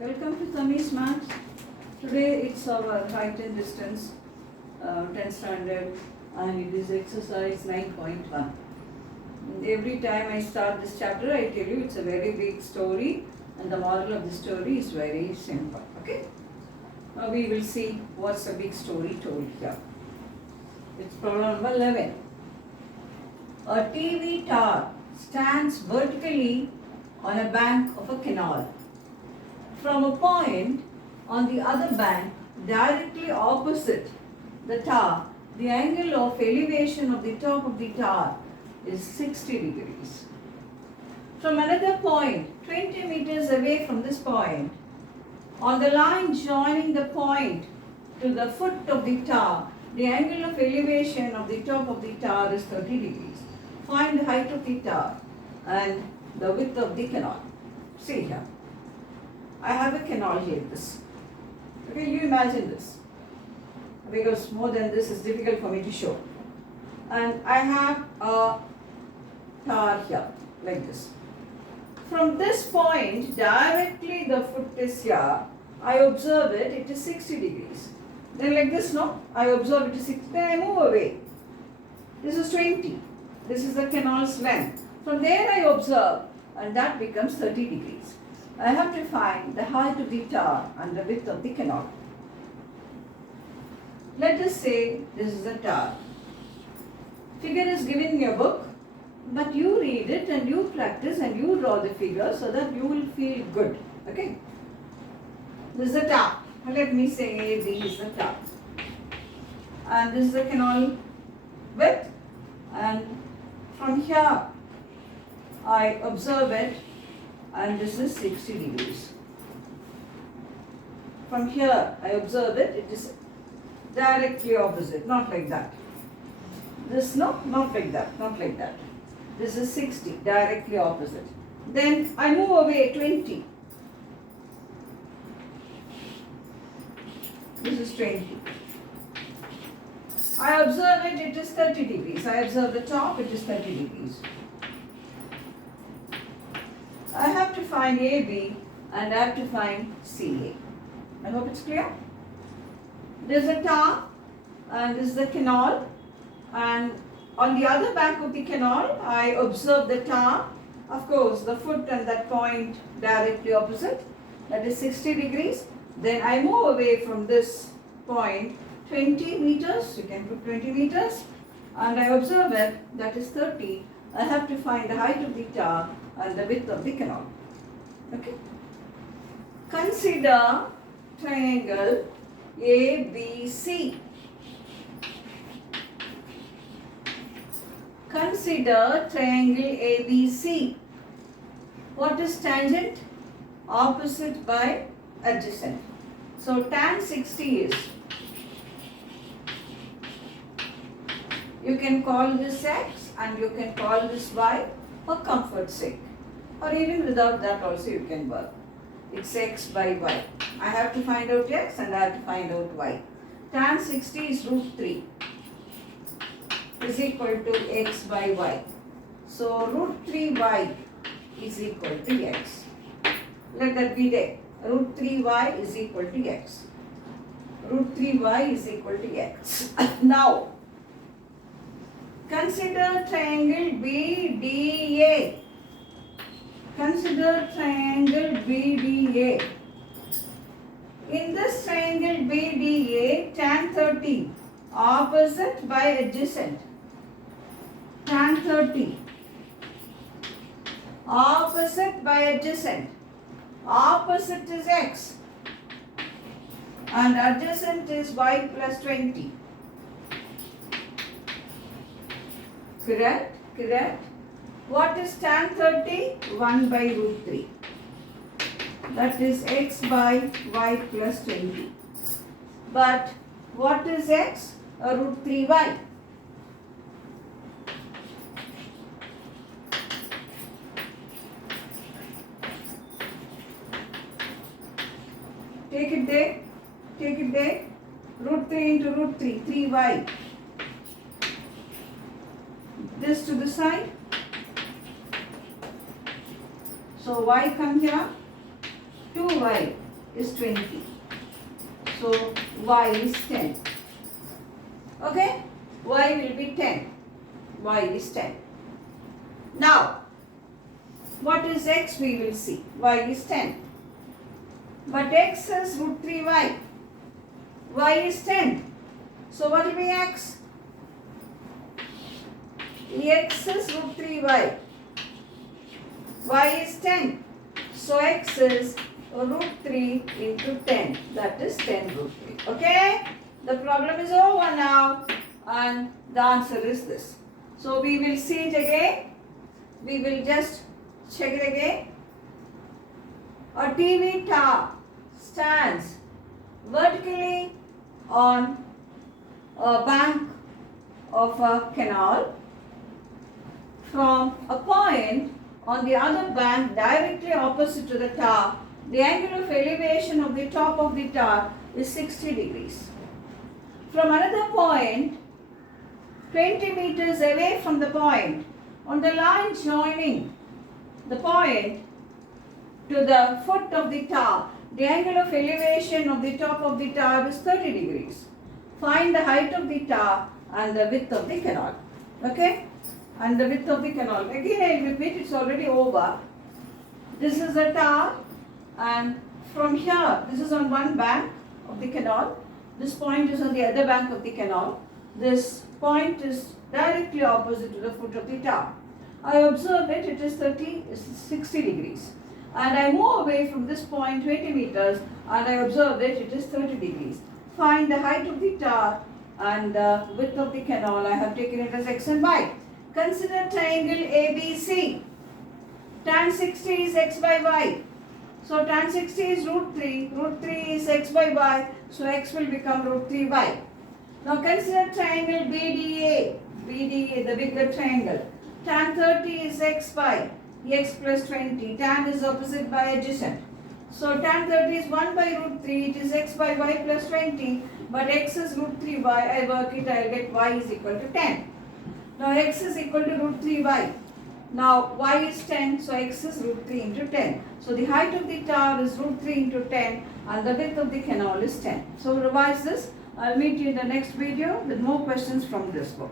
Welcome to Tammy's Maths. Today it's our height and distance 10th standard and it is exercise 9.1. Every time I start this chapter I tell you it's a very big story and the moral of the story is very simple. Okay? Now we will see what's the big story told here. It's problem number 11. A TV tower stands vertically on a bank of a canal. From a point on the other bank directly opposite the tower, the angle of elevation of the top of the tower is 60 degrees. From another point 20 meters away from this point, on the line joining the point to the foot of the tower, the angle of elevation of the top of the tower is 30 degrees. Find the height of the tower and the width of the canal. See here. I have a canal here, this. Okay, you imagine this. Because more than this is difficult for me to show. And I have a tower here, like this. From this point, directly the foot is here. I observe it, it is 60 degrees. Then like this, no? I observe it is 60, then I move away. This is 20. This is the canal's length. From there I observe, and that becomes 30 degrees. I have to find the height of the tower and the width of the canal. Let us say this is a tower. Figure is given in your book, but you read it and you practice and you draw the figure so that you will feel good. Okay? This is the tower. Let me say this is the tower. And this is the canal width. And from here I observe it. And this is 60 degrees. From here I observe it, it is directly opposite, not like that. This no, not like that, not like that. This is 60, directly opposite. Then I move away 20. This is 20. I observe it, it is 30 degrees. I observe the top, it is 30 degrees. I have to find AB and I have to find CA. I hope it's clear. There is a tower and this is the canal, and on the other bank of the canal I observe the tower. Of course the foot and that point directly opposite, that is 60 degrees. Then I move away from this point 20 meters, you can put 20 meters, and I observe it, that is 30. I have to find the height of the tower and the width of the canal. Okay. Consider triangle ABC. Consider triangle ABC. What is tangent? Opposite by adjacent. So tan 60 is, you can call this X and you can call this Y for comfort's sake. Or even without that also you can work. It's X by Y. I have to find out X and I have to find out Y. Tan 60 is root 3 is equal to X by Y. So root 3Y is equal to X. Let that be there. Root 3Y is equal to X. Root 3Y is equal to X. Now, consider triangle BDA. Consider triangle BDA. In this triangle BDA, tan 30, opposite by adjacent. Tan 30, opposite by adjacent. Opposite is X and adjacent is Y plus 20. Correct? Correct? What is tan 30? 1 by root 3. That is X by Y plus 20. But what is X? Root 3Y. Take it there. Take it there. Root 3 into root 3. 3Y. This to the side. So y come here, 2y. is 20. So y is 10. Okay? Y will be 10. Y is 10. Now, what is x we will see. Y is 10. But x is root 3y. Y is 10. So what will be x? X is root 3y. Y is 10. So x is root 3 into 10. That is 10 root 3. Okay? The problem is over now. And the answer is this. So we will see it again. We will just check it again. A TV tower stands vertically on a bank of a canal. From a point on the other bank directly opposite to the tower, the angle of elevation of the top of the tower is 60 degrees. From another point, 20 meters away from the point, on the line joining the point to the foot of the tower, the angle of elevation of the top of the tower is 30 degrees. Find the height of the tower and the width of the canal. Okay? And the width of the canal. Again I will repeat, it's already over. This is the tower, and from here, this is on one bank of the canal. This point is on the other bank of the canal. This point is directly opposite to the foot of the tower. I observe it is 60 degrees. And I move away from this point 20 meters and I observe it is 30 degrees. Find the height of the tower and the width of the canal. I have taken it as x and y. Consider triangle ABC. Tan 60 is x by y. So tan 60 is root 3. Root 3 is x by y. So x will become root 3y. Now consider triangle BDA. BDA, the bigger triangle. Tan 30 is x by x plus 20. Tan is opposite by adjacent. So tan 30 is 1 by root 3. It is x by y plus 20. But x is root 3y. I work it. I will get y is equal to 10. Now x is equal to root 3y. Now y is 10. So x is root 3 into 10. So the height of the tower is root 3 into 10. And the width of the canal is 10. So revise this. I'll meet you in the next video with more questions from this book.